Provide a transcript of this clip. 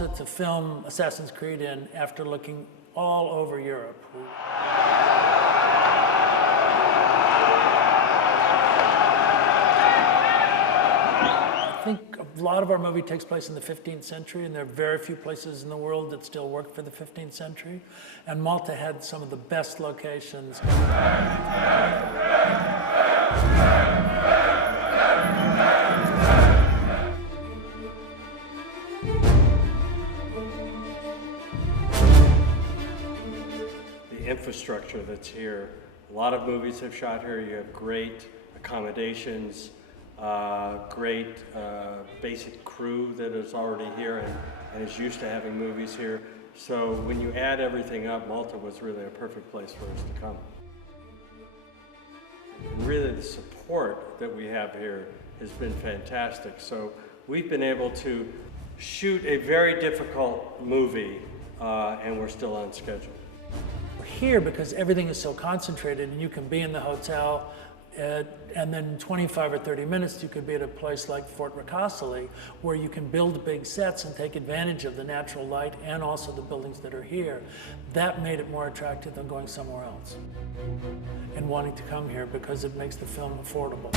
Malta to film Assassin's Creed in after looking all over Europe. I think a lot of our movie takes place in the 15th century, and there are very few places in the world that still work for the 15th century. And Malta had some of the best locations. The infrastructure that's here, a lot of movies have shot here. You have great accommodations, great basic crew that is already here and is used to having movies here. So when you add everything up, Malta was really a perfect place for us to come. And really the support that we have here has been fantastic. So we've been able to shoot a very difficult movie and we're still on schedule. We're here because everything is so concentrated, and you can be in the hotel and then in 25 or 30 minutes you could be at a place like Fort Ricasoli, where you can build big sets and take advantage of the natural light and also the buildings that are here. That made it more attractive than going somewhere else and wanting to come here because it makes the film affordable.